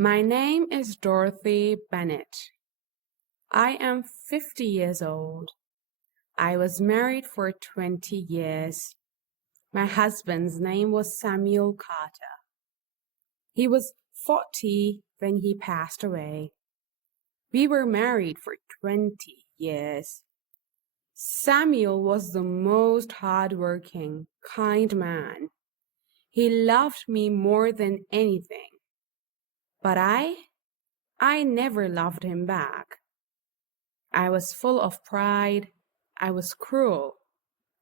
My name is Dorothy Bennett. I am 50 years old. I was married for 20 years. My husband's name was Samuel Carter. He was 40 when he passed away. We were married for 20 years. Samuel was the most hardworking, kind man. He loved me more than anything. But I never loved him back. I was full of pride, I was cruel,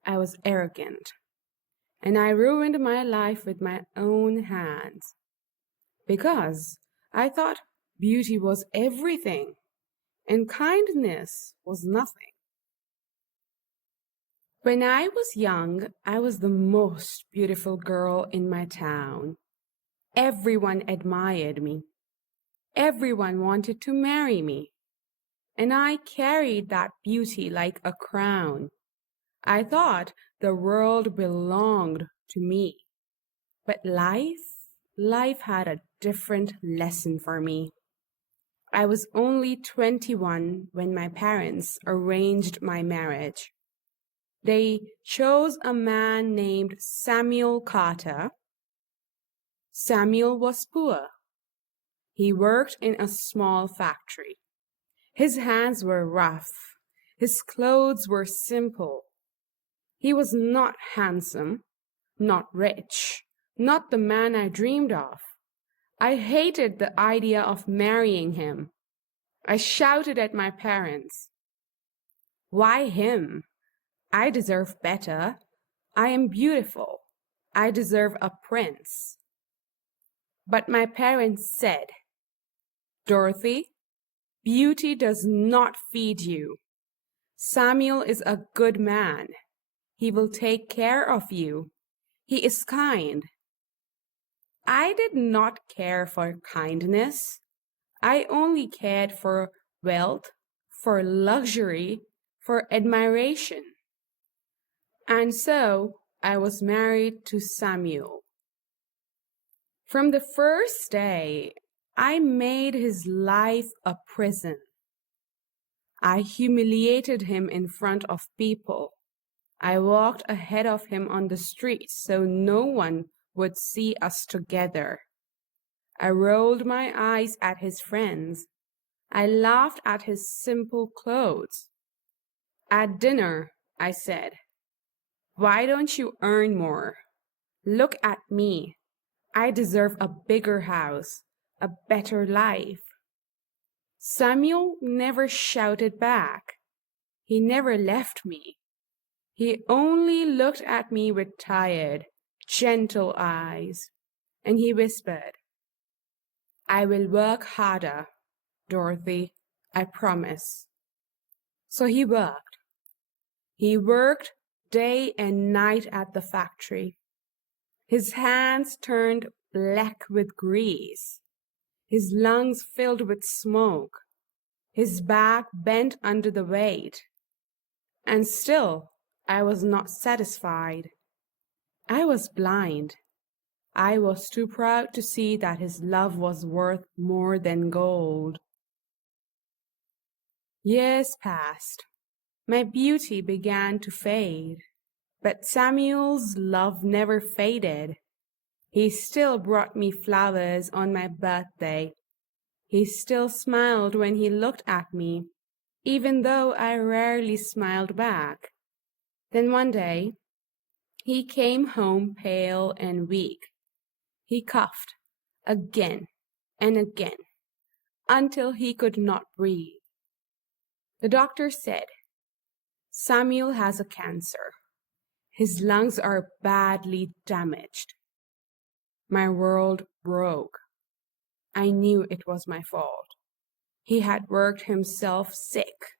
I was arrogant, and I ruined my life with my own hands. Because I thought beauty was everything, and kindness was nothing. When I was young, I was the most beautiful girl in my town. Everyone admired me. Everyone wanted to marry me. And I carried that beauty like a crown. I thought the world belonged to me. But life had a different lesson for me. I was only 21 when my parents arranged my marriage. They chose a man named Samuel Carter. Samuel was poor. He worked in a small factory. His hands were rough. His clothes were simple. He was not handsome, not rich, not the man I dreamed of. I hated the idea of marrying him. I shouted at my parents, "Why him? I deserve better. I am beautiful. I deserve a prince." But my parents said, "Dorothy, beauty does not feed you. Samuel is a good man. He will take care of you. He is kind." I did not care for kindness. I only cared for wealth, for luxury, for admiration. And so I was married to Samuel. From the first day, I made his life a prison. I humiliated him in front of people. I walked ahead of him on the street so no one would see us together. I rolled my eyes at his friends. I laughed at his simple clothes. At dinner, I said, "Why don't you earn more? Look at me. I deserve a bigger house, a better life." Samuel never shouted back. He never left me. He only looked at me with tired, gentle eyes, and he whispered, "I will work harder, Dorothy, I promise." So he worked. He worked day and night at the factory. His hands turned black with grease. His lungs filled with smoke. His back bent under the weight. And still, I was not satisfied. I was blind. I was too proud to see that his love was worth more than gold. Years passed. My beauty began to fade, but Samuel's love never faded. He still brought me flowers on my birthday. He still smiled when he looked at me, even though I rarely smiled back. Then one day, he came home pale and weak. He coughed again and again until he could not breathe. The doctor said, "Samuel has a cancer. His lungs are badly damaged." My world broke. I knew it was my fault. He had worked himself sick.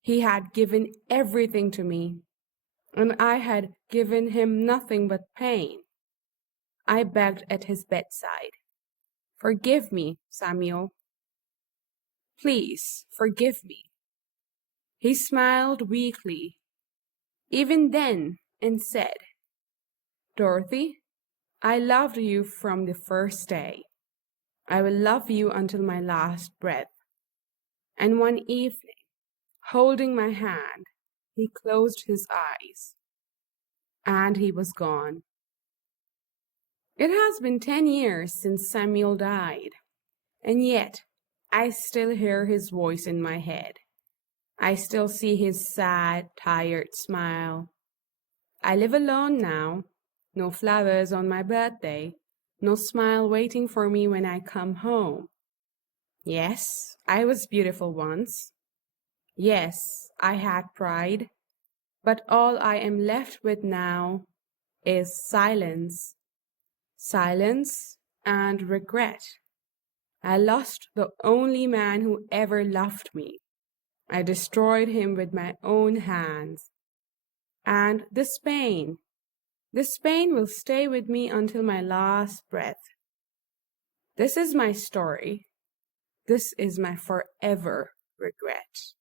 He had given everything to me, and I had given him nothing but pain. I begged at his bedside, "Forgive me, Samuel. Please forgive me." He smiled weakly, even then, and said, "Dorothy, I loved you from the first day. I will love you until my last breath. And one evening, holding my hand, he closed his eyes, and he was gone. It has been 10 years since Samuel died, and yet I still hear his voice in my head. I still see his sad, tired smile. I live alone now, no flowers on my birthday, no smile waiting for me when I come home. Yes, I was beautiful once. Yes, I had pride, but all I am left with now is silence. Silence and regret. I lost the only man who ever loved me. I destroyed him with my own hands. And this pain will stay with me until my last breath. This is my story. This is my forever regret.